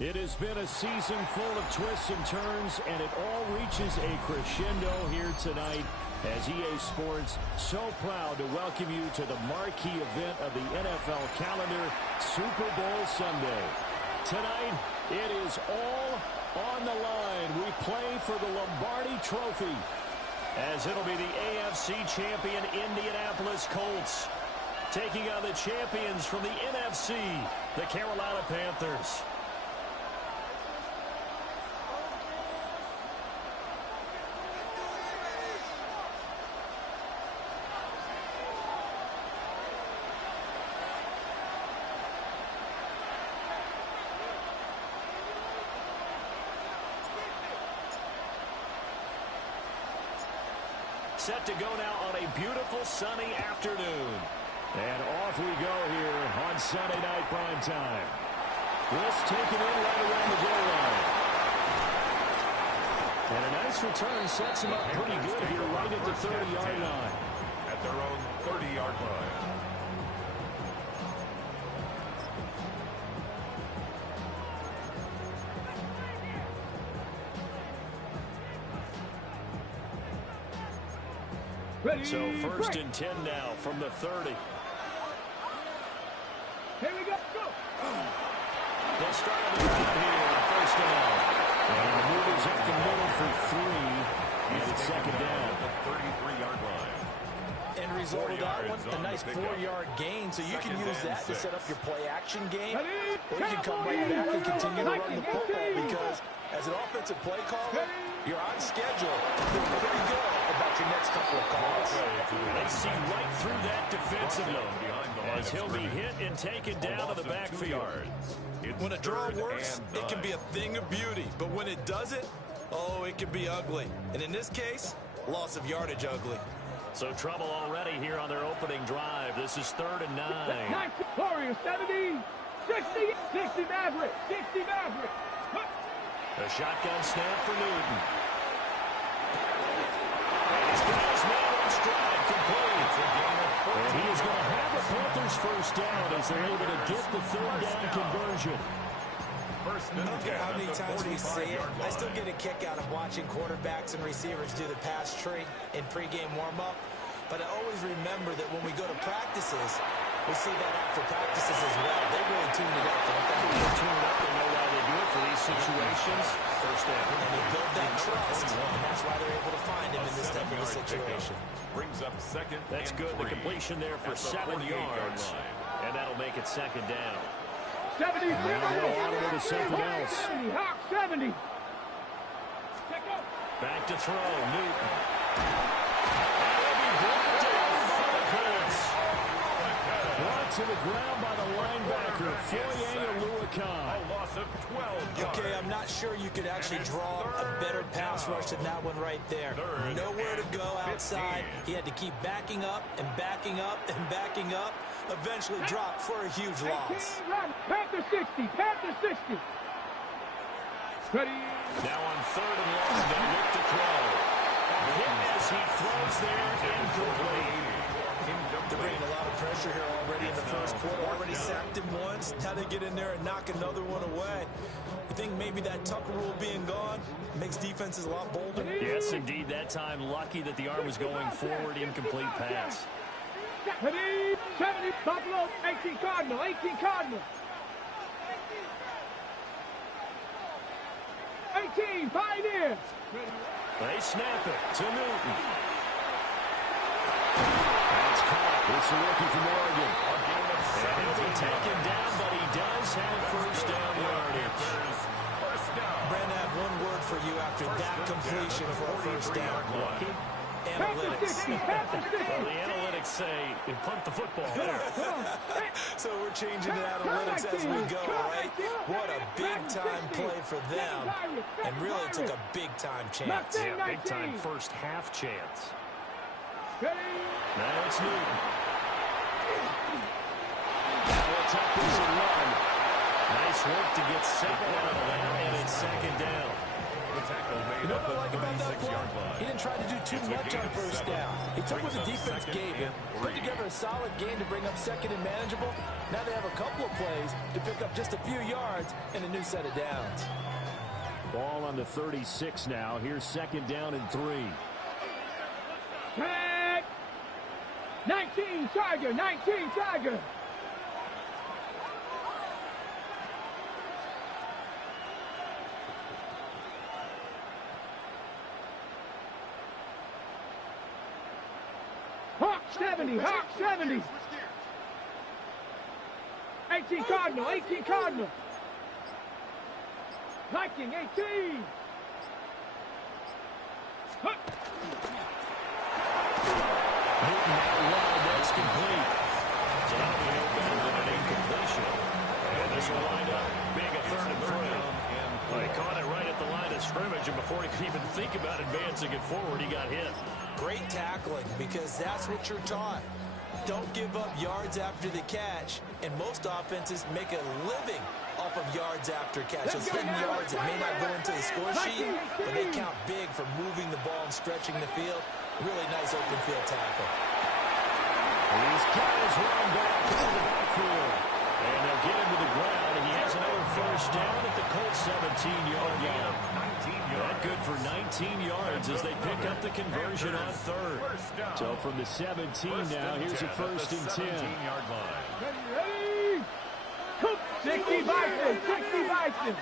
It has been a season full of twists and turns, and it all reaches a crescendo here tonight as EA Sports so proud to welcome you to the marquee event of the NFL calendar, Super Bowl Sunday. Tonight, it is all on the line. We play for the Lombardi Trophy, as it'll be the AFC champion Indianapolis Colts taking on the champions from the NFC, the Carolina Panthers. Set to go now on a beautiful sunny afternoon. And off we go here on Sunday night prime time. This taken in right around the goal line. And a nice return sets him up pretty good here right at the 30-yard line. At their own 30-yard line. So first and 10 now from the 30. Here we go. Go. They'll start on the ground here on first down. And the move is up the middle for 3. And it's second down. The 33-yard line. End result of that one, a nice 4-yard gain. So you can use that to set up your play-action game. Or you can come right back and continue to run the football because as an offensive play caller, you're on schedule. You're pretty good about your next couple of calls. They see right through that defensively as he'll be hit and taken down to the backfield. When a draw works, it can be a thing of beauty. But when it doesn't, oh, it can be ugly. And in this case, loss of yardage ugly. So trouble already here on their opening drive. This is 3rd and 9. Warriors, 70, 60 Maverick, 60 Maverick. A shotgun snap for Newton. And he's got his man on stride, complete. And he is going to have the Panthers first down as they're able to get the 3rd down conversion. I don't care how many times we see it, I still get a kick out of watching quarterbacks and receivers do the pass tree in pregame warm-up. But I always remember that when we go to practices, we see that after practices as well. They really tune it up, don't they? They tune it up. They know why they do it for these situations. First down. And they build that trust, and that's why they're able to find him in this type of a situation. Brings up second. That's good. The completion there for 7 yards. And that'll make it second down. 70, on to something else. 70, Hawk 70. Back to throw, Newton. And he'll be brought down by the Colts. Brought to the ground by the linebacker, Foye. A loss of 12 yards. Okay, I'm not sure you could actually draw a better pass rush than that one right there. Nowhere to go outside. He had to keep backing up and backing up and backing up. Eventually dropped for a huge loss. Panther 60, Panther 60. Ready. Now on 3rd and long, they look to throw. Hit as he throws there, incomplete. They're bringing a lot of pressure here already in the first quarter. Already sacked him once. Now they get in there and knock another one away. You think maybe that Tucker rule being gone makes defenses a lot bolder? Yes, indeed. That time, lucky that the arm was going forward, incomplete pass. 70, Buffalo, 18 Cardinal, 18 Cardinal. 18, Pioneer. They snap it to Newton. That's caught. It's a rookie from Oregon. And he'll be taken down, but he does have first down yardage. Brandon, I have one word for you after that completion for a first down. Lucky. Analytics. Well, the analytics say punt the football there. So we're changing to analytics as we go, right? What a big-time play for them. And really took a big-time chance. Yeah, big-time first half chance. Now it's Newton. Now we'll take this and run. Nice work to get 7 out of that, and it's second down. The tackle made You know at what I the like about that 36-yard play? line. He didn't try to do too It's a much gain on of first 7. down. He took what Brings the up defense 2nd gave him, and put 3. together a solid game to bring up 2nd and manageable. Now they have a couple of plays to pick up just a few yards and a new set of downs. Ball on the 36 now. Here's 2nd down and 3. Tag. 19 Tiger, 19 Tiger. Hawk 70, Hawk 70. 18 Cardinal, 18 Cardinal. Viking 18. Huh. Newton out wide. That's complete. So that'll be no better than an incompletion. And this will wind up being a 3rd and 3. Well, he caught it right at the line of scrimmage, and before he could even think about advancing it forward, he got hit. Great tackling, because that's what you're taught. Don't give up yards after the catch, and most offenses make a living off of yards after catch. Those hidden yards that may not go into the score sheet, but they count big for moving the ball and stretching the field. Really nice open field tackle. He's got his run back into the backfield. And they'll get him to the ground. He has another first down at the Colts 17-yard line. That good for 19 yards as they pick up the conversion on 3rd. So from the 17 now, here's a 1st and 10. Ready? 60 Bison, 60 Bison.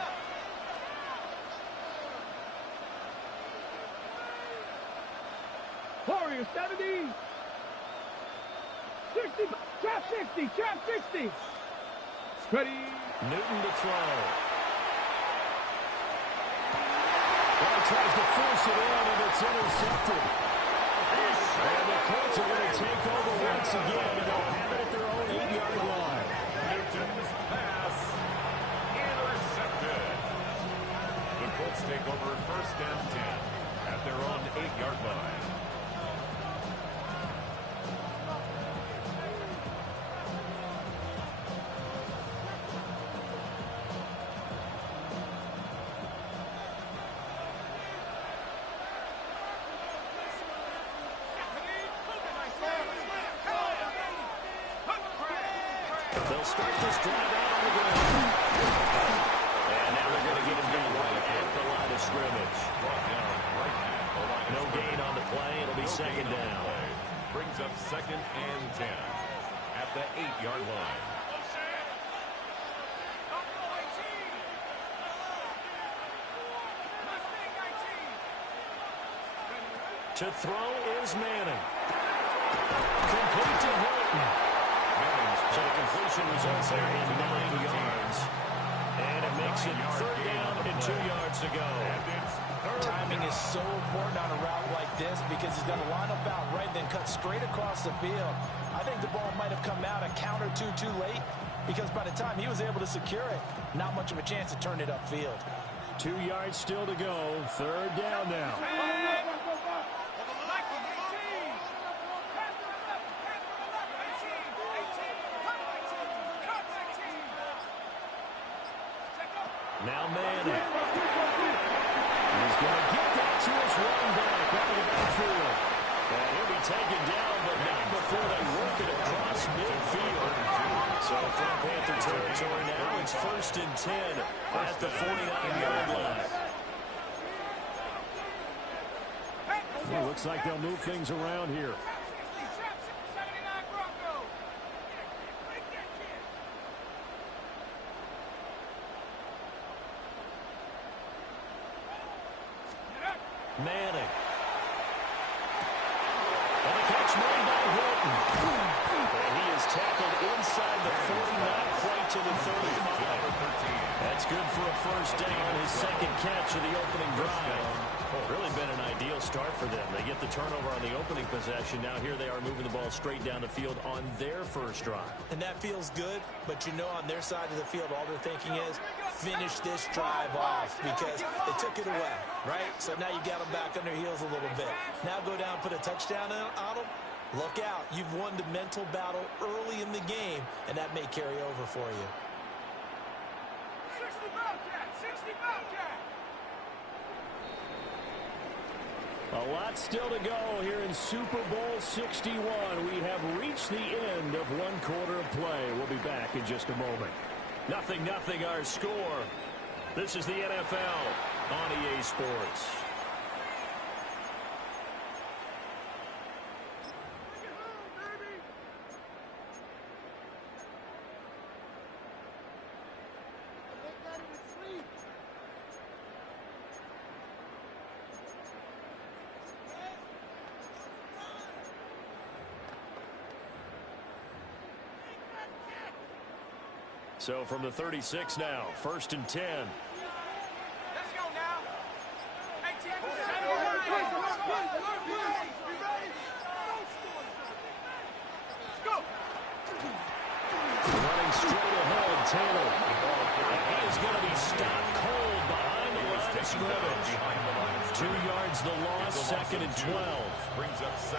Warrior 70. 60, trap 60, trap 60. Ready? Newton to throw. Well, he tries to force it in, and it's intercepted. And the Colts are going to take over once again, and they'll have it at their own 8-yard line. Newton's pass intercepted. The Colts take over 1st and 10 at their own 8-yard line. They'll start this drive out on the ground. And now they're going to get him down right at the line of scrimmage. No gain on the play. It'll be 2nd down. Brings up 2nd and 10 at the 8-yard line. To throw is Manning. Complete to Hilton. So the completion results there in 9 yards. And it makes it 3rd down and 2 yards to go. Timing is so important on a route like this because he's going to line up out right, then cut straight across the field. I think the ball might have come out a count or two too late because by the time he was able to secure it, not much of a chance to turn it upfield. 2 yards still to go. 3rd down now. Now Manning. He's going to get that to his running back out of the backfield. And he'll be taken down, but not before they work it across midfield. So from Panther territory now, it's 1st and 10 at the 49-yard line. Well, looks like they'll move things around here. Manning. And the catch made by Hilton. And he is tackled inside the 49, right to the 35. That's good for a first down, his 2nd catch of the opening drive. Really been an ideal start for them. They get the turnover on the opening possession. Now here they are moving the ball straight down the field on their first drive. And that feels good, but you know on their side of the field, all they're thinking is finish this drive off because they took it away, right? So now you got them back on their heels a little bit. Now go down, put a touchdown on them. Look out. You've won the mental battle early in the game, and that may carry over for you. 60 Bobcat, 60 Bobcat. A lot still to go here in Super Bowl 61. We have reached the end of one quarter of play. We'll be back in just a moment. 0-0 our score. This is the NFL on EA Sports. So from the 36 now, 1st and 10. Let's go now. 18. Go. Running straight ahead, Taylor. And he is going to be stopped cold behind the line of scrimmage. 2 yards the loss, 2nd and 12.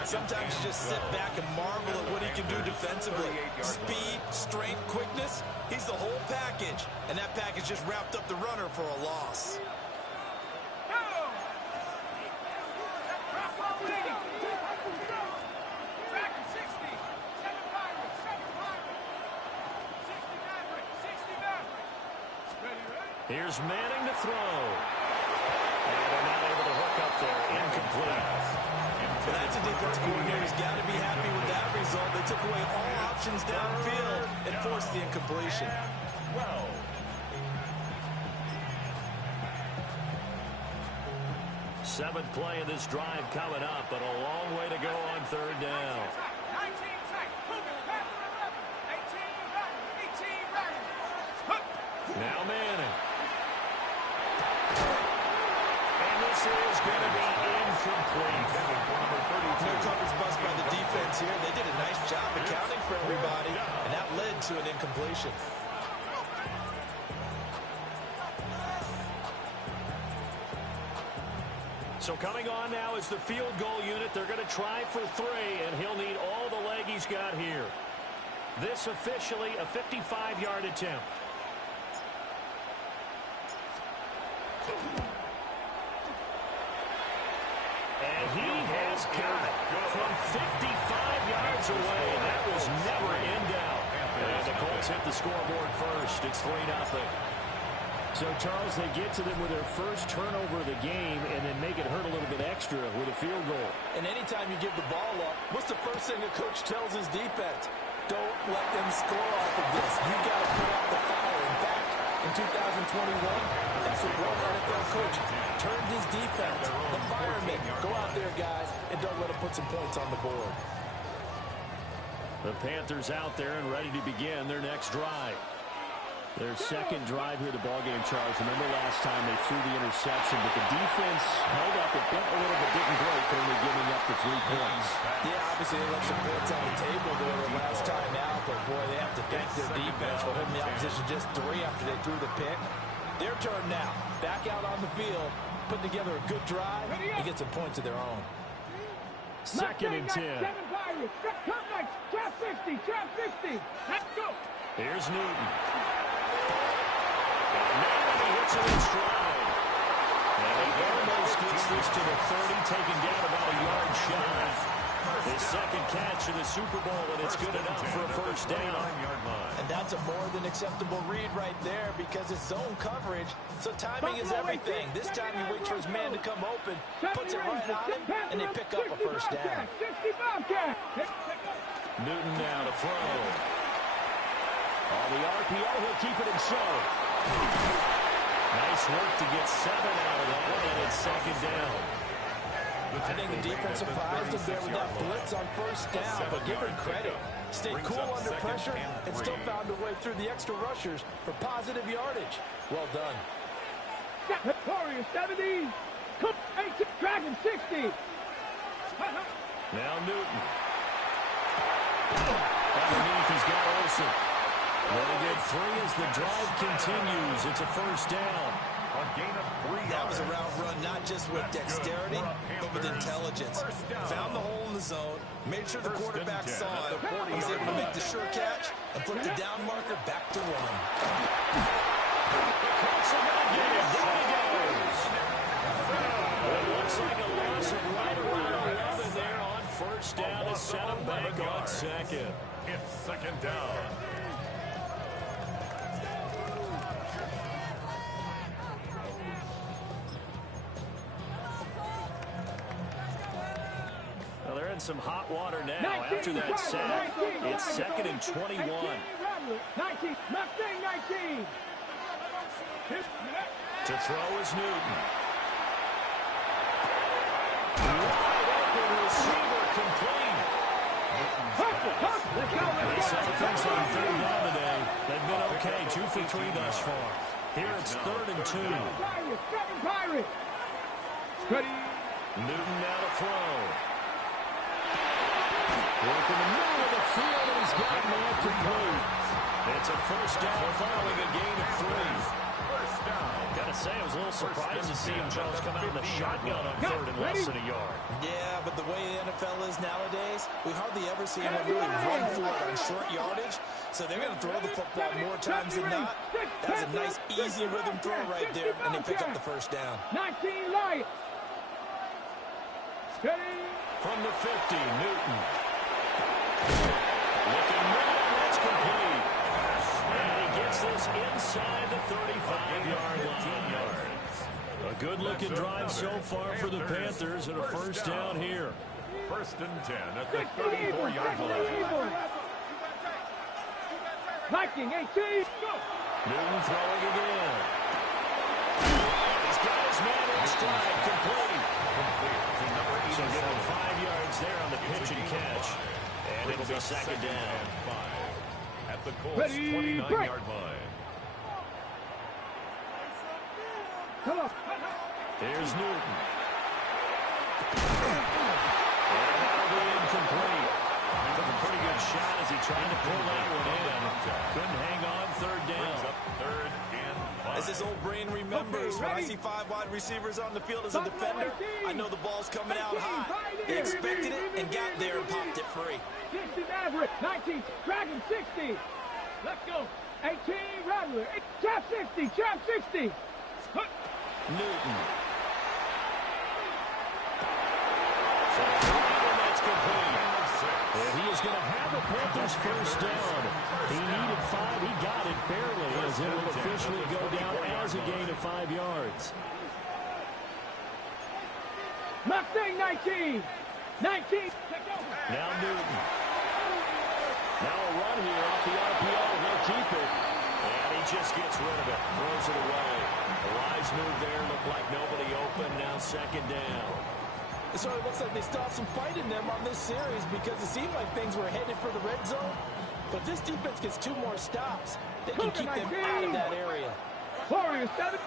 Sometimes you just sit back and marvel at what he can do defensively. Speed, strength, quickness. He's the whole package. And that package just wrapped up the runner for a loss. Here's Manning to throw. And they're not able to hook up there. Incomplete. Well, that's a defense coordinator's got to be happy with that result. They took away all options downfield and forced the incompletion. Seventh play of this drive coming up, but a long way to go on 3rd down. 19 tight. Move it. Pass it 11. 18 right. 18 right. Now Manning. And this is going to be incomplete. No coverage bust by the defense here. They did a nice job accounting for everybody, and that led to an incompletion. So coming on now is the field goal unit. They're going to try for 3, and he'll need all the leg he's got here. This officially a 55-yard attempt. And he has got it from 55 yards away. That was never in doubt. And the Colts hit the scoreboard first. It's 3-0. So, Charles, they get to them with their first turnover of the game and then make it hurt a little bit extra with a field goal. And anytime you give the ball up, what's the first thing a coach tells his defense? Don't let them score off of this. You got to put out the fire. In fact, in 2021, that's what one NFL coach turned his defense. The firemen, go out there, guys, and don't let them put some points on the board. The Panthers out there and ready to begin their next drive. Their second drive here, the ballgame, Charles. Remember last time they threw the interception, but the defense held up. It bent a little bit, didn't break, only giving up the 3 points. Yeah, obviously they left some points on the table there the last time out, but boy, they have to thank their defense for holding the opposition just 3 after they threw the pick. Their turn now. Back out on the field, put together a good drive, and get some points of their own. 2nd and 10. Trap 50, trap 50. Let's go. Here's Newton. And he hits it in stride. And he almost gets this to the 30, taken down about a yard shy. His second catch in the Super Bowl, and it's good enough for a first down. And that's a more than acceptable read right there because it's zone coverage, so timing is everything. This time he waits for his man to come open, puts it right on him, and they pick up a first down. Newton now to throw. On the RPO, he'll keep it himself. Nice work to get 7 out of that, and it's 2nd down. I think the defense surprised him there with that blitz on first down, but give him credit. Stayed cool under pressure and still found a way through the extra rushers for positive yardage. Well done. Victorious 70. Dragon 60. Now Newton. Underneath, he's got Olsen. They'll get 3 as the drive continues. It's a first down. A gain of 3 That was a route run not just with dexterity, but with intelligence. Found the hole in the zone, made sure the quarterback saw it, was able to make the sure catch, and flip the down marker back to 1. The Colts are going to get it. Down he goes. It looks like a loss of right around 11 there on first down to set them back on second. It's second down. Well, they're in some hot water now after that sack. It's second and 21. 19, Mustang 19. To throw is Newton. Wide open receiver complete. This offense on third down today. They've been okay, 2 for 3 thus far. Here it's third and 2. Newton now to throw. Work in the middle of the field, and he's got man complete. It's a first down following a gain of 3. First down. Gotta say, I was a little surprised to see him, Charles, come out in the shotgun on third and less than a yard. Yeah, but the way the NFL is nowadays, we hardly ever see anyone really run for it on short yardage. So they're going to throw the football more times than not. That's a nice, easy rhythm throw right there, and they pick up the first down. 19 light. From the 50, Newton. Looking middle, that's complete. And he gets this inside the 35-yard line. A good-looking drive so far for the Panthers, and a first down here. First and 10 at the 34-yard line. Viking 18. Newton throwing again. He's got his man in stride, complete. To number 8. So give him 5 yards there on the pitch and catch. And it'll be second down. 5 at the Colts 29-yard line. Come on. Here's Newton. And that'll be incomplete. Took a pretty good shot as he tried to pull that one in. Couldn't hang on third down. Third and 5. As this old brain remembers, when I see 5 wide receivers on the field as a defender, I know the ball's coming out high. They expected it and got there and popped it free. 60 Maverick, 19, Dragon 60. Let's go. 18 Rattler, Chap 60, Chap 60. Newton. And that's complete. And he is going to have the Panthers first down. He needed 5. He got it barely as it will officially go down as a gain of 5 yards. Mustang 19. 19. Now Newton. Now a run here off the RPO. They'll keep it. And he just gets rid of it. Throws it away. A wise move there. Looked like nobody open. Now second down. It sort of looks like they still have some fight in them on this series because it seemed like things were headed for the red zone. But this defense gets 2 more stops. They can keep them out of that area. Warriors 7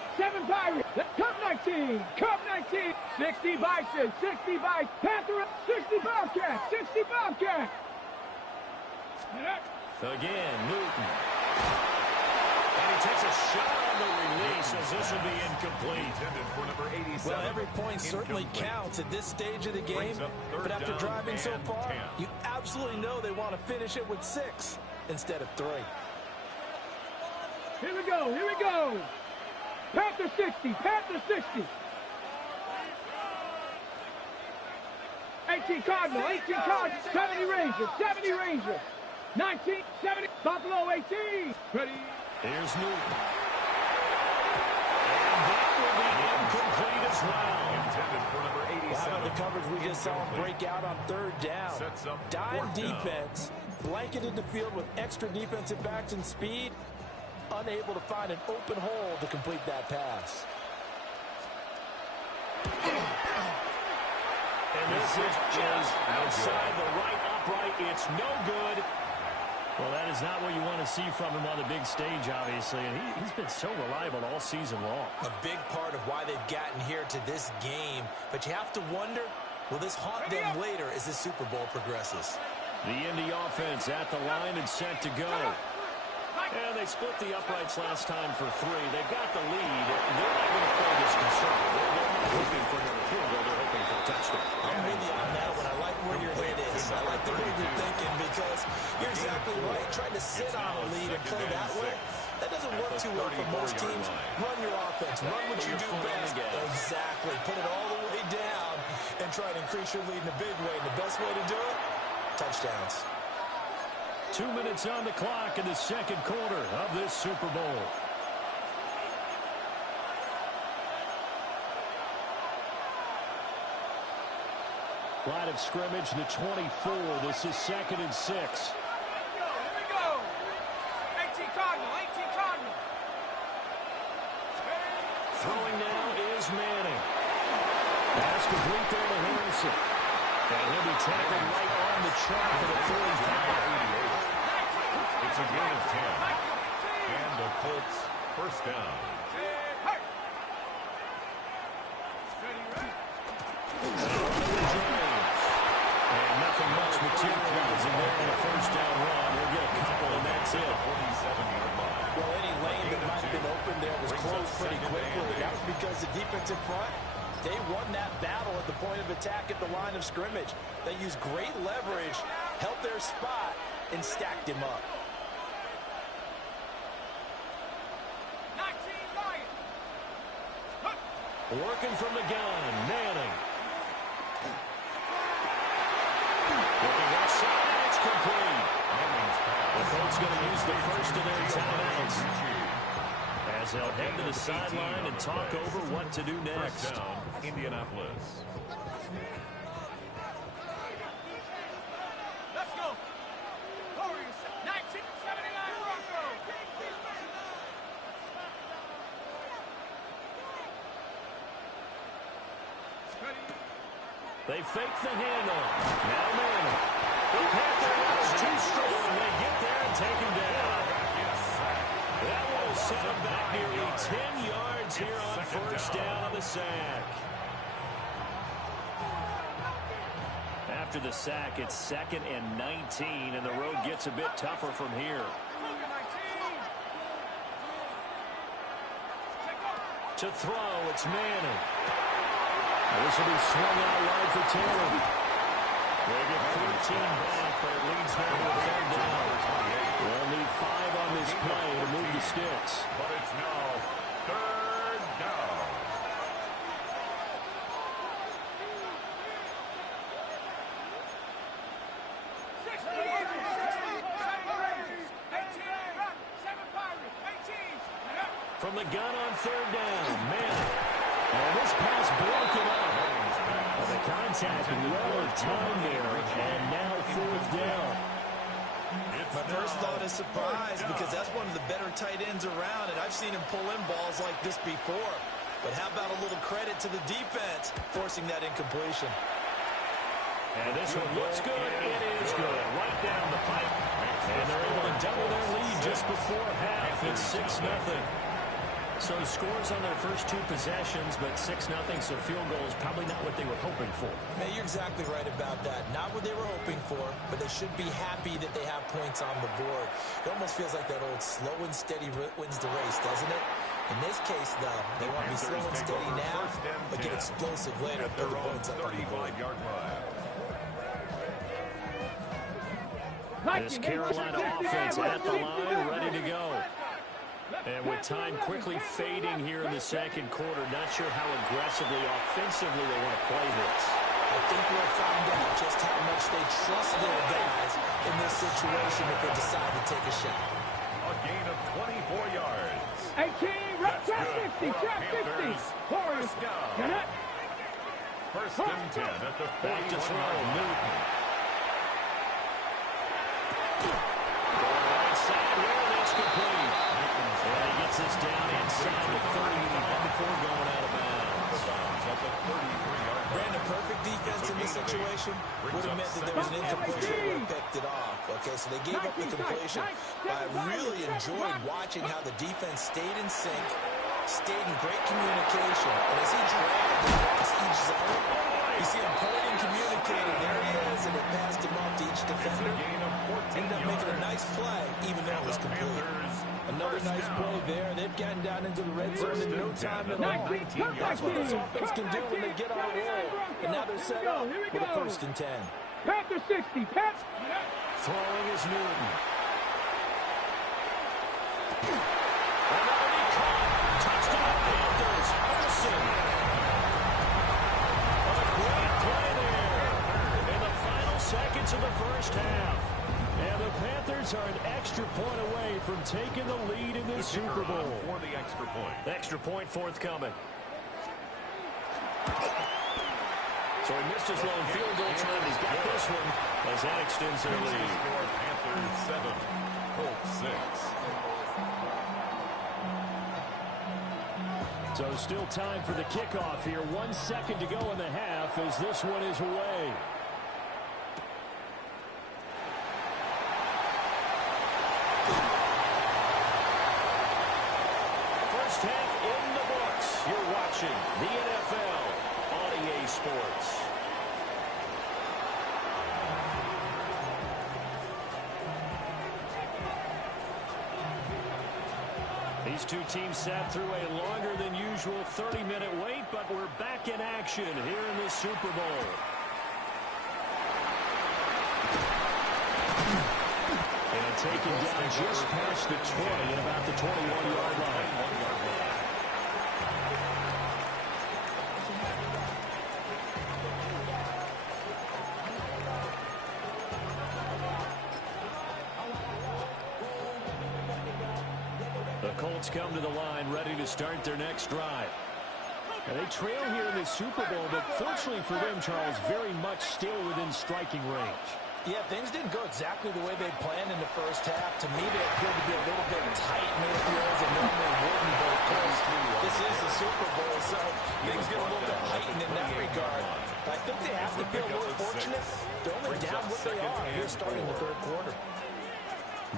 Pirates. Cup 19. Cup 19. 60 Bison. 60 Bison. Panther 60 Bobcat. 60 Bobcat. Again, Newton. And he takes a shot on the release as this will be incomplete. Intended for number 87. Well, every point certainly counts at this stage of the game. But after driving so far, you absolutely know they want to finish it with 6 instead of 3. Here we go. Here we go. Panther 60. Panther 60. 18 Cardinal. 18 Cardinal. 70 Rangers. 70 Rangers. 19, 70, Buffalo 18. Ready? Here's Newton. And that will be incomplete as well. Intended for number 87. How about the coverage we just saw him break out on third down? Dime defense, blanketed the field with extra defensive backs and speed, unable to find an open hole to complete that pass. And this is just outside the right upright. It's no good. Well, that is not what you want to see from him on the big stage, obviously. And he's been so reliable all season long. A big part of why they've gotten here to this game. But you have to wonder, will this haunt them later as this Super Bowl progresses? The Indy offense at the line and set to go. And they split the uprights last time for 3. They've got the lead. They're not going to play this conservative. They're not hoping for another field goal. They're hoping for a touchdown. I'm with you on that one. I like where your head is. I like the way you're thinking because you're exactly right. Trying to sit on a lead and play that way, that doesn't work too well for most teams. Run your offense. Run what you do best. Exactly. Put it all the way way down and try to increase your lead in a big way. And the best way to do it, touchdowns. 2 minutes on the clock in the second quarter of this Super Bowl. Line of scrimmage, the 24. This is 2nd and 6. Here we go. 18 Cardinal, 18 Cardinal. Throwing now is Manning. Pass complete there to Harrison. And he'll be tackled right on the track of the 45. It's a gain of 10. And the Colts first down. And nothing much materializing there in a first down run. We'll get a couple, and that's it. 47-yard line. Well, any lane that might have been open there was closed pretty quickly. That was because the defensive front, they won that battle at the point of attack at the line of scrimmage. They used great leverage, held their spot, and stacked him up. 19 Lions. Working from the gun, Manning. Looking outside, it's complete. The Colts going to use the first of their timeouts as they'll head to the sideline and talk over what to do next. First down, Indianapolis. Let's go. Warriors, 1979 Broncos. They fake the handoff. Now Manning. The Panthers too strong. They get there and take him down. That will set him back nearly 10 yards here on first down on the sack. After the sack, it's 2nd and 19, and the road gets a bit tougher from here. To throw, it's Manning. This will be swung out wide for Taylor. They get 14 back, but it leads now to a third down. They'll need 5 on this play to move the sticks. But it's now third down. From the gun on third down, Manning. And this pass broken up. Well, the contact well of time there, and now fourth down. My first thought is surprise because that's one of the better tight ends around, and I've seen him pull in balls like this before. But how about a little credit to the defense forcing that incompletion? And this one looks good. It is good. Right down the pipe. And they're able to double their lead just before half. It's 6-0. So scores on their first 2 possessions, but 6-0, so field goal is probably not what they were hoping for. Man, you're exactly right about that. Not what they were hoping for, but they should be happy that they have points on the board. It almost feels like that old slow and steady wins the race, doesn't it? In this case, though, they want to be slow and steady now, but get explosive later and put the points up on the board. 35-yard line. This Carolina offense at the line, ready to go. And with time quickly fading here in the second quarter, not sure how aggressively, offensively they want to play this. I think we'll find out just how much they trust their guys in this situation if they decide to take a shot. A gain of 24 yards. 18, right, trap 50, trap 50. Warriors, get it. First and 10 at the Back to throw, 41-yard line. Newton. Right side, well, that's complete. And he gets this down inside the 35 before going out of bounds. At the 33-yard line. Brandon, perfect defense in this situation would have meant that there was an incompletion that would have picked it off. Okay, so they gave up the completion. But I really enjoyed watching how the defense stayed in sync, stayed in great communication. And as he dragged across each zone, you see him pointing, communicating. There he is, and it passed him off to each defender. Ended up making a nice play, even though it was complete. Another nice play there. They've gotten down into the red zone in no time at all. That's what this offense can do when they get on a roll. And now they're set up with a first and 10. Panther 60, Panther. Throwing is Newton. Another caught. Touchdown Panthers. Olsen. Panthers are an extra point away from taking the lead in this Super Bowl. For the extra point. Extra point forthcoming. So he missed his lone field goal try. He's got this one as that extends their lead. Panthers 7, Colts 6. So still time for the kickoff here. 1 second to go in the half as this one is away. First half in the books. You're watching the NFL on EA Sports. These two teams sat through a longer than usual 30-minute wait, but we're back in action here in the Super Bowl. And taken down just past the 20 at about the 21-yard line. The Colts come to the line ready to start their next drive. And they trail here in the Super Bowl, but fortunately for them, Charles, very much still within striking range. Yeah, things didn't go exactly the way they planned in the first half. To me, they appeared to be a little bit tight midfield as they normally wouldn't, but of course, this is the Super Bowl, so things get a little bit heightened in that regard. But I think they have to feel a little fortunate. They're only down what they are here starting the third quarter.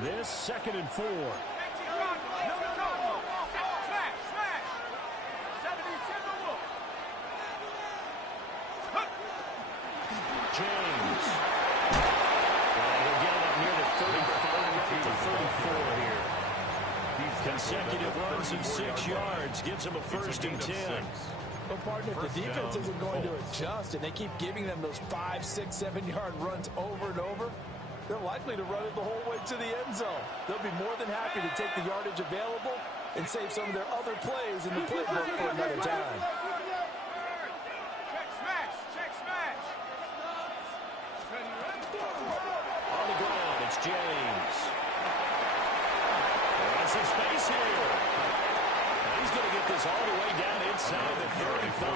This 2nd and 4. James. And he'll get it up near the 35 to 34 here. Consecutive runs of 6 yards gives him a 1st and 10. Well, partner, if the defense isn't going to adjust and they keep giving them those 5, 6, 7-yard runs over and over, they're likely to run it the whole way to the end zone. They'll be more than happy to take the yardage available and save some of their other plays in the playbook for another time. On the ground, it's James. There's some space here. He's going to get this all the way down inside the 35.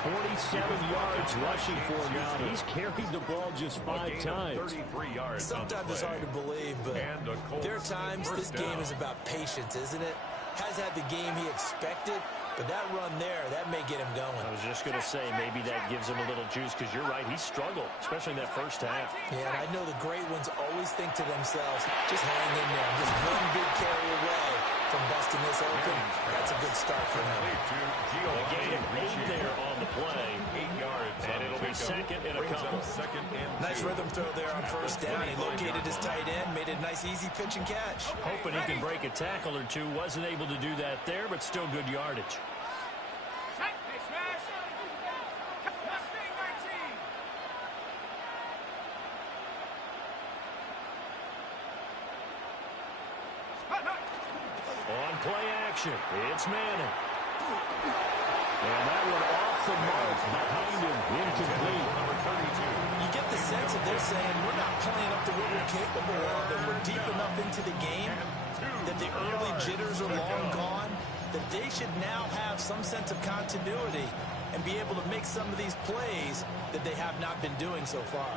47 yards rushing for him now. He's carried the ball just 5 times. Sometimes it's hard to believe, but there are times this game is about patience, isn't it? Has had the game he expected, but that run there, that may get him going. I was just going to say, maybe that gives him a little juice, because you're right, he struggled, especially in that first half. Yeah, and I know the great ones always think to themselves, just hang in there. Just one big carry away from busting this open. That's a good start for him. The game 8 there on the play. 8 yards. And it'll be 2nd and a couple. Nice rhythm throw there on 1st down. He located his tight end, made a nice easy pitch and catch. Hoping he can break a tackle or two. Wasn't able to do that there, but still good yardage. On play action, it's Madden. And that one off the mark behind him, incomplete. Number 32. You get the sense that they're saying we're not playing up to what we're capable of, and we're deep enough into the game that the early jitters are long gone, that they should now have some sense of continuity and be able to make some of these plays that they have not been doing so far.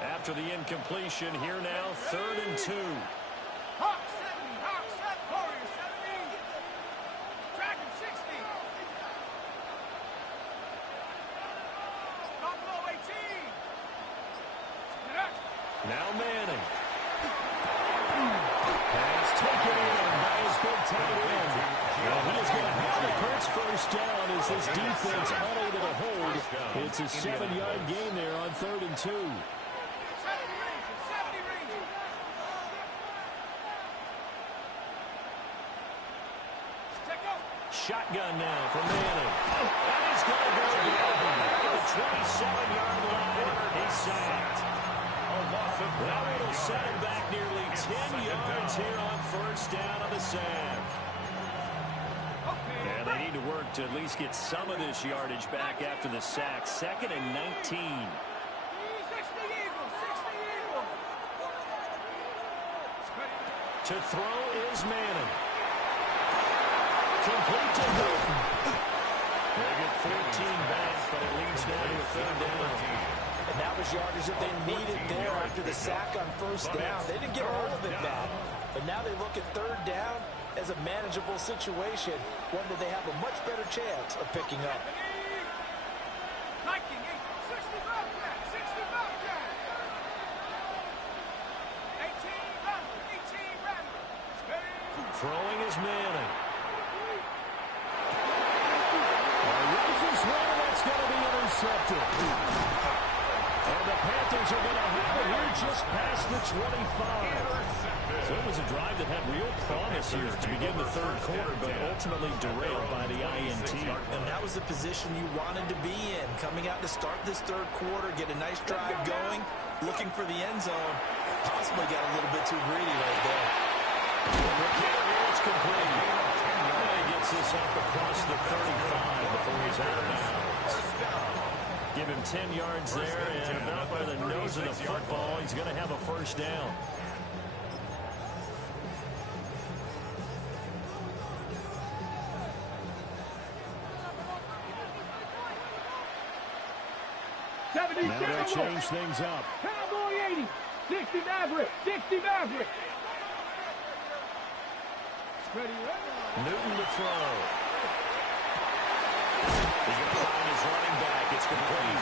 After the incompletion, here now, 3rd and 2. Now Manning. Pass taken in by his big tight end. Well, he is going to have the Colts 1st down as this defense unable to hold. It's a 7-yard gain there on 3rd and 2. Shotgun now for Manning. And he's going to go back at the 27-yard line. He's sacked. That will set him back nearly 10 yards here on 1st down on the sack. And they need to work to at least get some of this yardage back after the sack. 2nd and 19. To throw is Manning. Complete to Newton. They get 14 back, but it leads now to a third down. And that was yardage that they needed there after the sack on first down. They didn't get all of it back, but now they look at third down as a manageable situation, one that they have a much better chance of picking up. 19, 60 Bobcat, 60 Bobcat. 18 Rattler. Throwing is Manning. Rifles one, that's going to be intercepted. And the Panthers are going to have it here just past the 25. So it was a drive that had real promise here to begin the third quarter, but ultimately derailed by the INT. And that was the position you wanted to be in. Coming out to start this third quarter, get a nice drive going, looking for the end zone. Possibly got a little bit too greedy right there. It's complete. And he gets this up across the 35 before he's out of bounds. Give him 10 yards there, and about by the nose of the football, he's going to have a first down. Now they'll change things up. Cowboy 80. 60 Maverick. 60 Maverick. Newton to throw. He's going to find his running back. It's complete.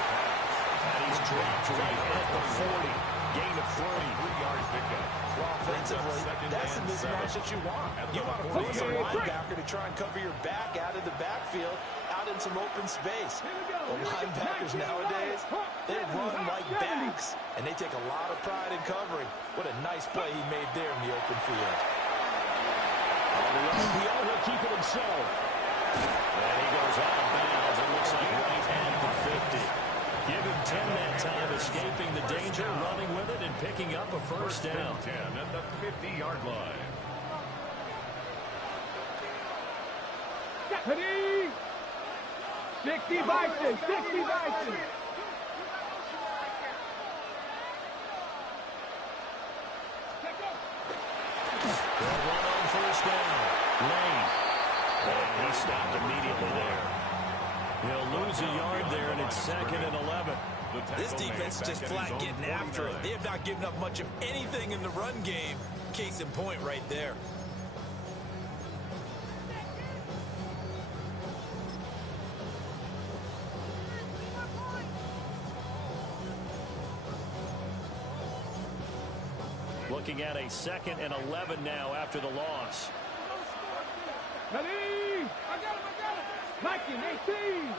And he's dropped right at the 40. Gain of 3. 3-yard pickup. Well, offensively, that's the mismatch that you want. You want to force a linebacker to try and cover your back out of the backfield, out in some open space. The linebackers nowadays, they run like backs, and they take a lot of pride in covering. What a nice play he made there in the open field. On the RPO, he'll keep it himself. And he goes out of bounds. It looks like right at the 50. Give him 10 that time, escaping the danger, running with it, and picking up a first down. 10 at the 50-yard line. Stephanie! 60 Bison! 60 Bison! They'll run on first down. Lane. And he stopped immediately there. He'll lose a yard there, and it's 2nd and 11. This defense is just flat getting after it. They have not given up much of anything in the run game. Case in point right there. Looking at a 2nd and 11 now after the loss. Ready? I got him! Mikey, 18!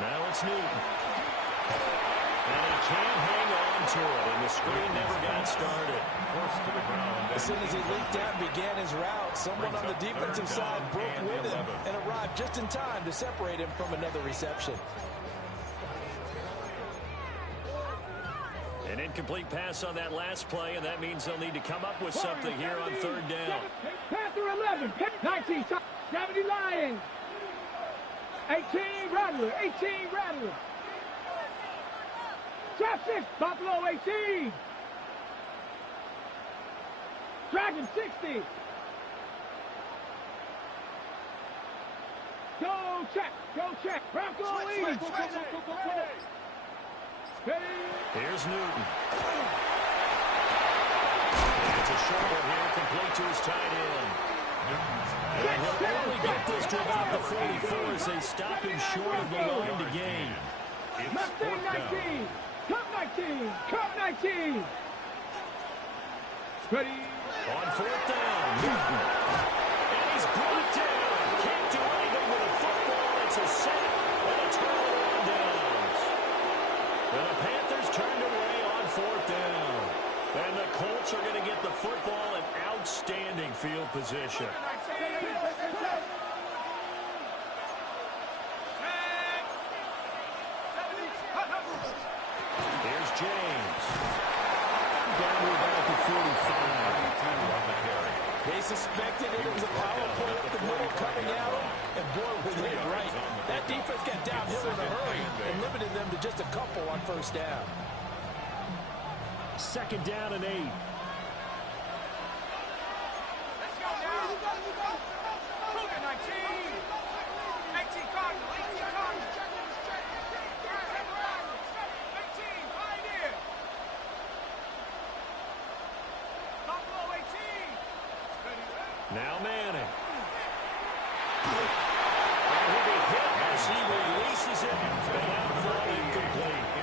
Now it's Newton. And he can't hang on to it, and the screen never got started. Forced to the ground. As soon as he leaked out and began his route, someone on the defensive side broke with him and arrived just in time to separate him from another reception. An incomplete pass on that last play, and that means they'll need to come up with something here on third down. Panther 11, 19, 70 Lions. 18 Rattler, 18 Rattler. Trap 6, Buffalo 18. Dragon 60. Go check, Bronco 80. Here's Newton. It's a short one here, complete to his tight end. And he'll only get this to about the 44 as they stop him short of the line to gain. Mustang 19, Cup 19. Ready? On fourth down, Newton. And he's brought down. Can't do anything with a football. It's a sack and a turnover on downs. And the Panthers turned away on fourth down. And the Colts are going to get the football in outstanding field position. Here's James. Down to about the 45. They suspected it was a power play up the middle coming out, and boy, were they right. That defense got downhill first down. Second down and 8. Let's go now. Cougar 19. 18 Cardinal. 18 Cardinal. 18 Pioneer. Buffalo 18. Now Manning. And he'll be hit as he releases it. And out for incomplete.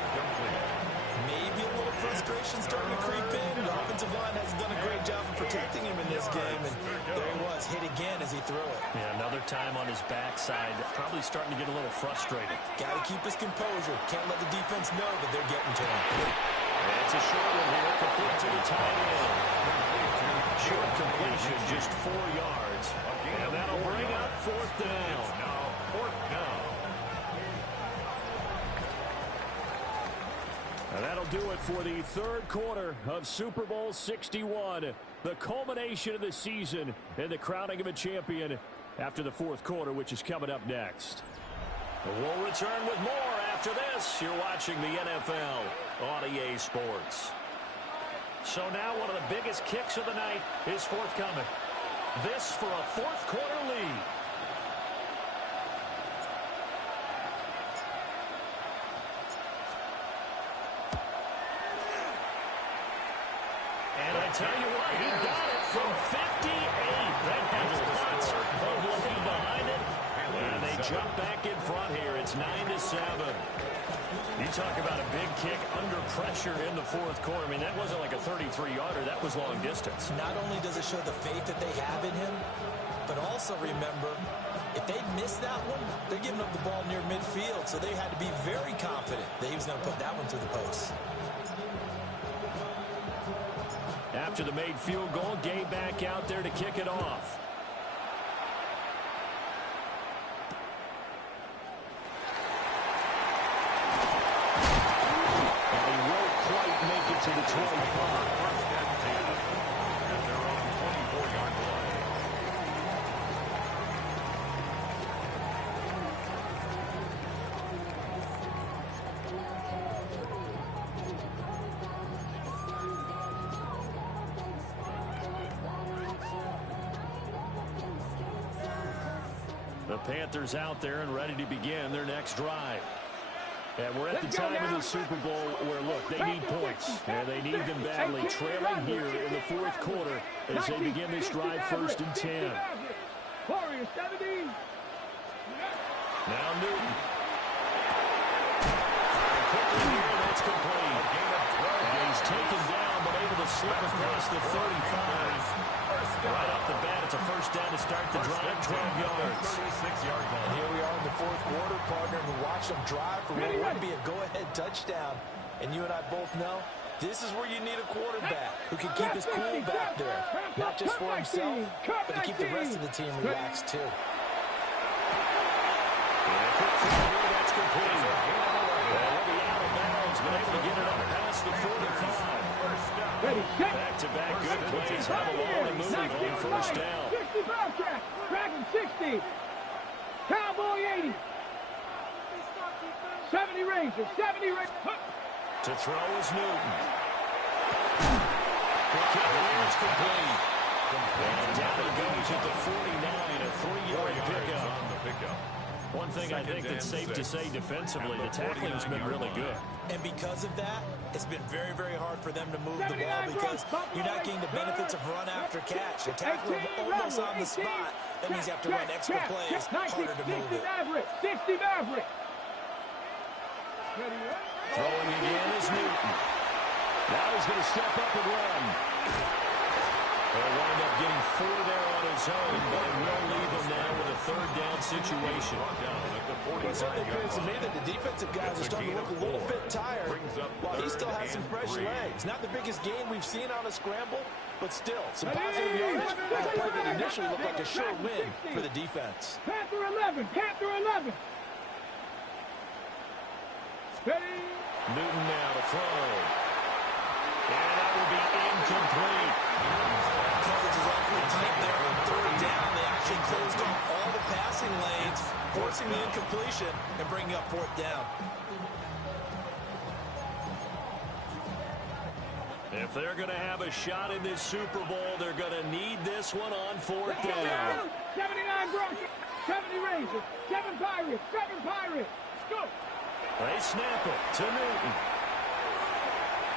Maybe a little frustration starting to creep in. The offensive line hasn't done a great job of protecting him in this game, and there he was, hit again as he threw it. Yeah, another time on his backside. Probably starting to get a little frustrated. Got to keep his composure. Can't let the defense know that they're getting to him. It's a short one here, complete to the tight end. Short completion, just 4 yards. And that'll bring up fourth down. Now fourth down. And that'll do it for the third quarter of Super Bowl 61. The culmination of the season and the crowning of a champion after the fourth quarter, which is coming up next. We'll return with more after this. You're watching the NFL on EA Sports. So now one of the biggest kicks of the night is forthcoming. This for a fourth quarter lead. And I tell you what, he got it from 58. That has lots of looking behind it. And they jump back in front here. It's 9-7. You talk about a big kick under pressure in the fourth quarter. I mean, that wasn't like a 33-yarder. That was long distance. Not only does it show the faith that they have in him, but also remember, if they miss that one, they're giving up the ball near midfield, so they had to be very confident that he was going to put that one through the post. After the made field goal, Gay back out there to kick it off. And he won't quite make it to the 25. First and 10 at their own 24-yard line. The Panthers out there and ready to begin their next drive. And we're at the time of the Super Bowl where, look, they need points. And they need them badly, trailing here in the fourth quarter as they begin this drive first and 10. Warriors 70. Now Newton. Quickly here, that's complete. And he's taken down, but able to slip across the 35. Right off the bat, it's a first down to start the drive, 12 yards. 36-yard line. And here we are in the fourth quarter, partner, and we watch them drive for what would be a go-ahead touchdown. And you and I both know this is where you need a quarterback who can keep his cool back there. Not just for himself, but to keep the rest of the team relaxed, too. That's complete. He'll be out of bounds, but able to get it up past the 45. Back-to-back good plays. Have a ball and move on first down. 60 Bobcat. Dragon 60. Cowboy 80. 70 Rangers. 70 Rangers. To throw is Newton. The kick is complete. And down it goes at the 49, a 3-yard pickup. One thing I think that's safe to say defensively, the tackling's been really good. And because of that, it's been very, very hard for them to move the ball because you're not getting the benefits of run after catch. You tackle them almost on the spot. That means you have to run extra plays, harder to move it. 60 Maverick. Throwing again is Newton. Now he's going to step up and run. He'll wind up getting 4 there on his own, but it will leave him now with a third down situation. It certainly appears to me that the defensive guys are starting to look a little bit tired while he still has some fresh legs. Not the biggest gain we've seen on a scramble, but still, some positive yardage on a play that initially looked like a sure win for the defense. Panther 11. Panther 11. Ready? Newton now to throw. And that will be incomplete. Coverage is awfully tight there on third down. They actually closed off all the passing lanes, forcing the incompletion and bringing up fourth down. If they're going to have a shot in this Super Bowl, they're going to need this one on fourth down. 79 Broncos, 70 Rangers, 7 Pirates, 7 Pirates. Let's go. They snap it to Newton.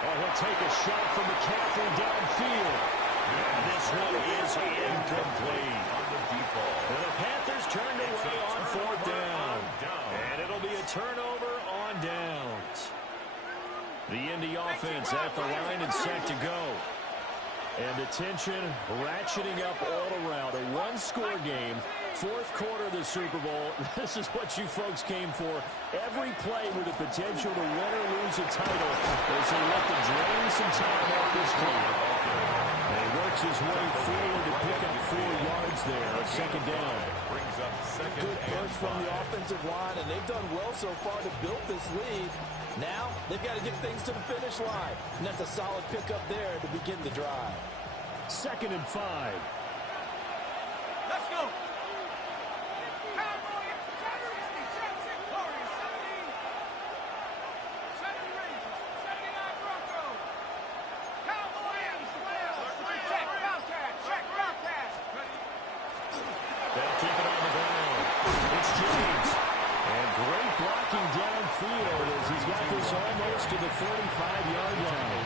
Oh, he'll take a shot from McCaffrey downfield. And this one is incomplete. And the Panthers turned away on fourth down. And it'll be a turnover on downs. The Indy offense at the line and set to go. And the tension ratcheting up all around. A one-score game. Fourth quarter of the Super Bowl. This is what you folks came for. Every play with the potential to win or lose a title as they look to drain some time off this team. And he works his way forward to pick up 4 yards there. A second down. Good push from the offensive line, and they've done well so far to build this lead. Now, they've got to get things to the finish line. And that's a solid pickup there to begin the drive. 2nd and 5. Let's go. They'll keep it on the ground. It's James. And great blocking downfield as he's got this almost to the 45-yard line.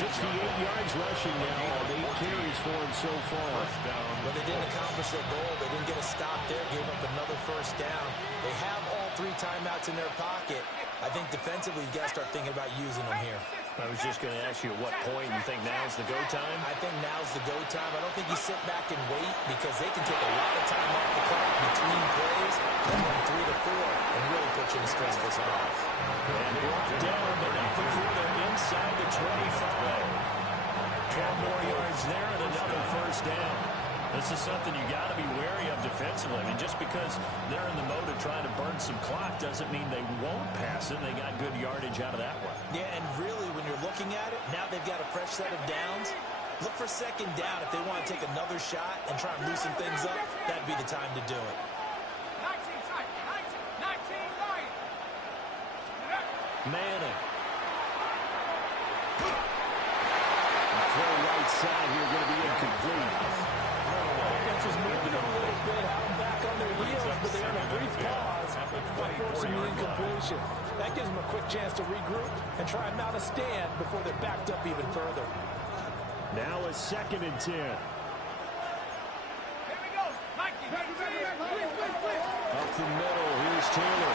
68 yards rushing now on 8 carries for him so far. But they didn't accomplish their goal. They didn't get a stop there, gave up another first down. They have all 3 timeouts in their pocket. I think defensively, you got to start thinking about using them here. I was just going to ask you at what point you think now's the go time? I think now's the go time. I don't think you sit back and wait because they can take a lot of time off the clock between plays, going 3 to 4, and really put you in a stressful spot. And brought down, but not before they're inside the 25. 12 more yards there and another first down. This is something you got to be wary of defensively. I mean, just because they're in the mode of trying to burn some clock doesn't mean they won't pass it. They got good yardage out of that one. Yeah, and really, when you're looking at it, now they've got a fresh set of downs. Look for second down. If they want to take another shot and try and loosen things up, that'd be the time to do it. 19 tight. 19 Lions. Madden. Full right side here going to be incomplete. Offense is moving a little bit, out and back on their heels, but they're in a brief pause by forcing the incompletion. That gives them a quick chance to regroup and try and mount a stand before they're backed up even further. Now a 2nd and 10. Here we go. Mikey. Up the middle, here's Taylor.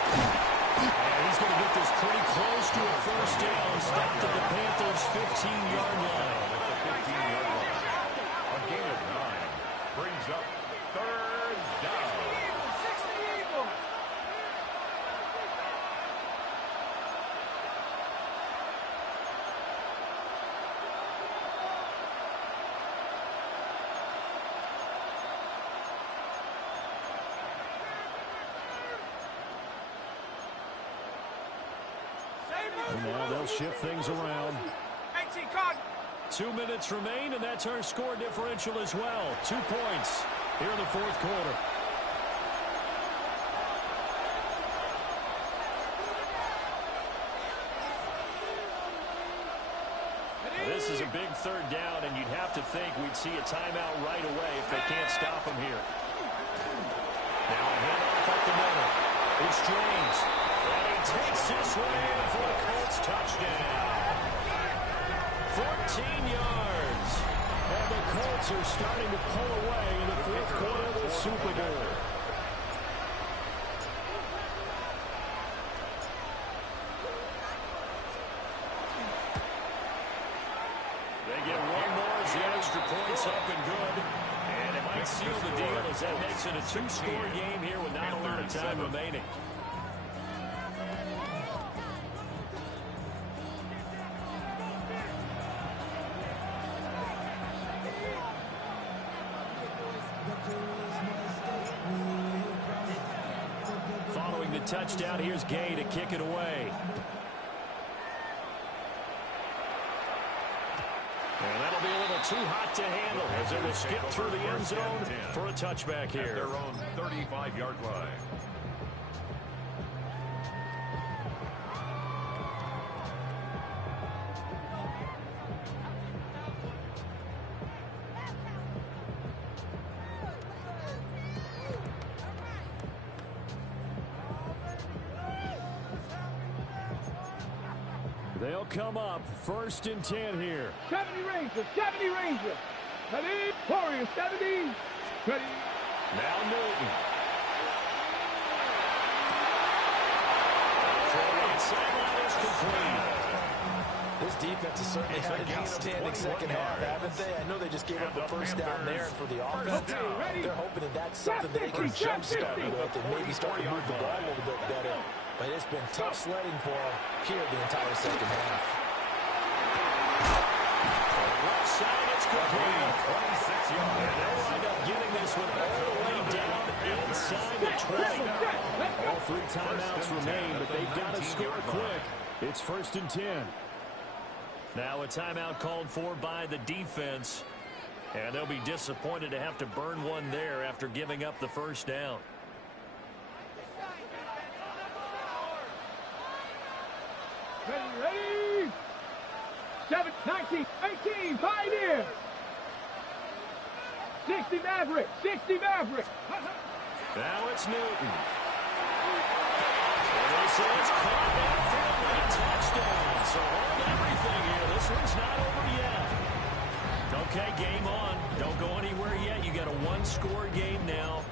And he's going to get this pretty close to a first down. Stopped at the Panthers' 15-yard line. A gain of 9 brings up 3rd down. 60 Eagles. And now they'll shift things around. 18 Cardinals. 2 minutes remain, and that's our score differential as well. 2 points here in the fourth quarter. This is a big 3rd down, and you'd have to think we'd see a timeout right away if they can't stop him here. Now a handoff up the middle. It's James. And he takes this one in for a Colts touchdown. 14 yards. And the Colts are starting to pull away in the fourth quarter of the Super Bowl. They get one more as the extra point's up and good. And it might seal the deal as that makes it a 2-score game here with not a lot of time remaining. Following the touchdown, here's Gay to kick it away. And that'll be a little too hot to handle as it will skip through the end zone for a touchback here. At their own 35-yard line. They'll come up 1st and 10 here. 70 Rangers, 70 Rangers. Ready? Warriors, 70. Ready? Now Newton. Sideline is complete. This defense has certainly had an outstanding second half, haven't they? I know they just gave up the first down there, and for the offense, they're hoping that that's something that they can jumpstart with and maybe start to move the ball a little bit better. But it's been tough sledding for them here the entire second half. Left side, it's complete. 26 yards. And they'll wind up getting this one all the way down inside the 20. All 3 timeouts remain, but they've got to score quick. It's 1st and 10. Now a timeout called for by the defense. And they'll be disappointed to have to burn one there after giving up the first down. Ready? 7, 19, 18, Pioneer. 60 Maverick, 60 Maverick. Now it's Newton. And they say it's caught downfield and a touchdown. So hold everything here. This one's not over yet. Okay, game on. Don't go anywhere yet. You got a 1-score game now.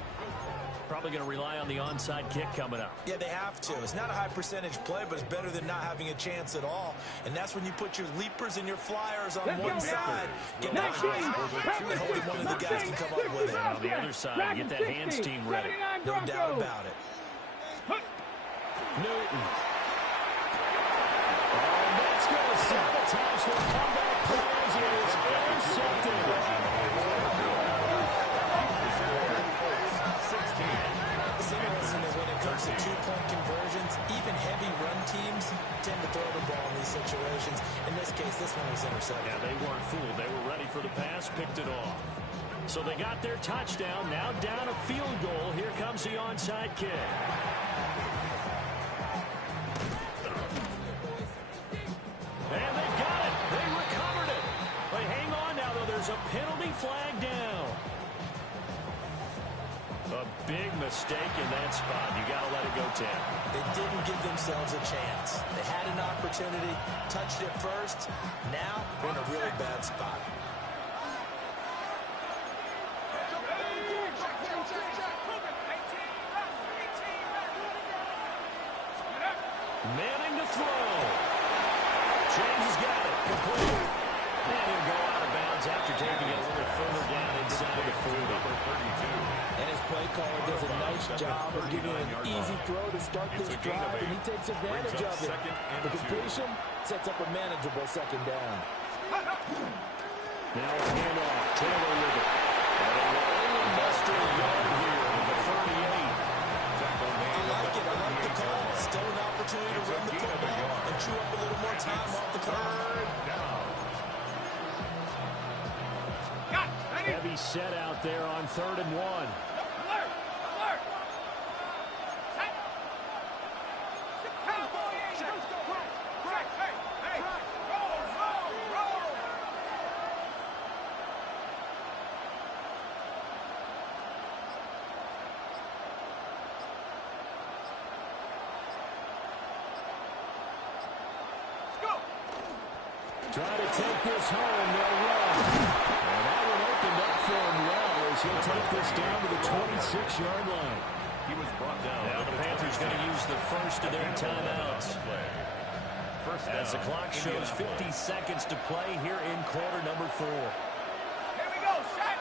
Probably going to rely on the onside kick coming up. Yeah, they have to. It's not a high percentage play, but it's better than not having a chance at all. And that's when you put your leapers and your flyers on one side. Get that and hopefully one of the guys can come up with it. And on the other side, get that hands team ready. No doubt about it. Newton. Oh, that's going to sabotage the comeback plans. It is intercepted. It's interesting that when it comes to 2-point conversions, even heavy run teams tend to throw the ball in these situations. In this case, this one was intercepted. Yeah, they weren't fooled. They were ready for the pass, picked it off. So they got their touchdown. Now down a field goal. Here comes the onside kick. And they've got it. They recovered it. But hang on now, though. There's a penalty flag down. A big mistake in that spot. You got to let it go, Tim. They didn't give themselves a chance. They had an opportunity, touched it first. Now they're in a really bad spot. Manning to throw. James has got it. Complete. And he'll go out of bounds after taking it a little further down inside the 40. And his play caller does a nice job of giving an easy throw to start this drive, and he takes advantage of it. The completion sets up a manageable second down. Now a handoff. Taylor with it. And a rolling buster yard here with the 38. I like it. I like the call. Still an opportunity to run the football and chew up a little more time off the clock. Heavy set out there on 3rd and 1. Alert! Alert! Hey! Roll! Let's go! Try to take this home. They'll run. And that one opened up for him well as he'll take this down to the 26-yard line. He was brought down. Now the Panthers going to use the first of their timeouts. As the clock shows 50 seconds to play here in quarter number 4. Here we go, set!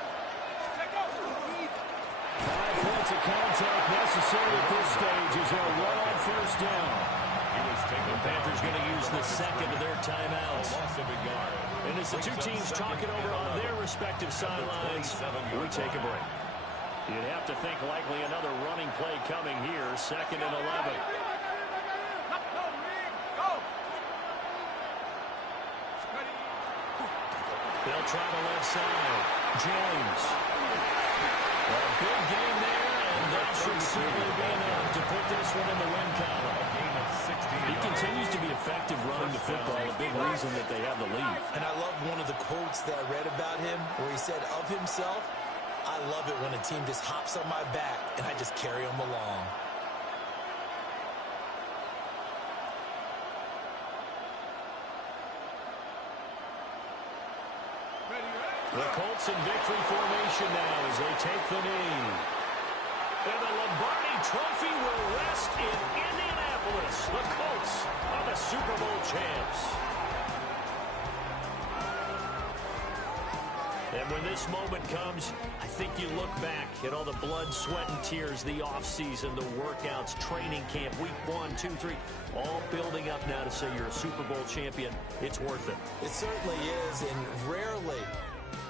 Set, go! 5 points of contact necessary at this stage as they'll run on first down. The Panthers going to use the second of their timeouts. And as the two teams talk it over on their respective sidelines, we take a break. You'd have to think likely another running play coming here, 2nd and 11. They'll try the left side. James. A big game there, and that should certainly be enough to put this one in the win column. He continues to be effective running the football, a big reason that they have the lead. And I love one of the quotes that I read about him where he said of himself, I love it when a team just hops on my back and I just carry them along. The Colts in victory formation now as they take the knee. And the Lombardi Trophy will rest in Indianapolis. The Colts are the Super Bowl champs. And when this moment comes, I think you look back at all the blood, sweat, and tears, the offseason, the workouts, training camp, week 1, 2, 3, all building up now to say you're a Super Bowl champion. It's worth it. It certainly is, and rarely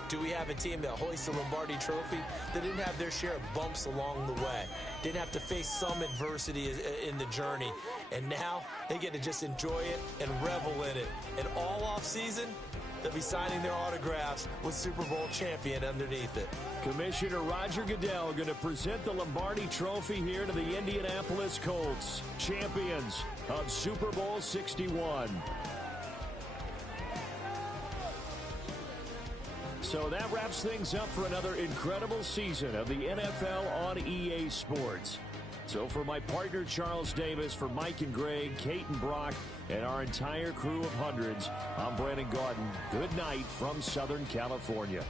do we have a team that hoists the Lombardi Trophy that didn't have their share of bumps along the way, didn't have to face some adversity in the journey, and now they get to just enjoy it and revel in it. And all offseason, they'll be signing their autographs with Super Bowl champion underneath it. Commissioner Roger Goodell going to present the Lombardi Trophy here to the Indianapolis Colts, champions of Super Bowl 61. So that wraps things up for another incredible season of the NFL on EA Sports. So for my partner Charles Davis, for Mike and Greg, Kate and Brock, and our entire crew of hundreds, I'm Brandon Gaudin. Good night from Southern California.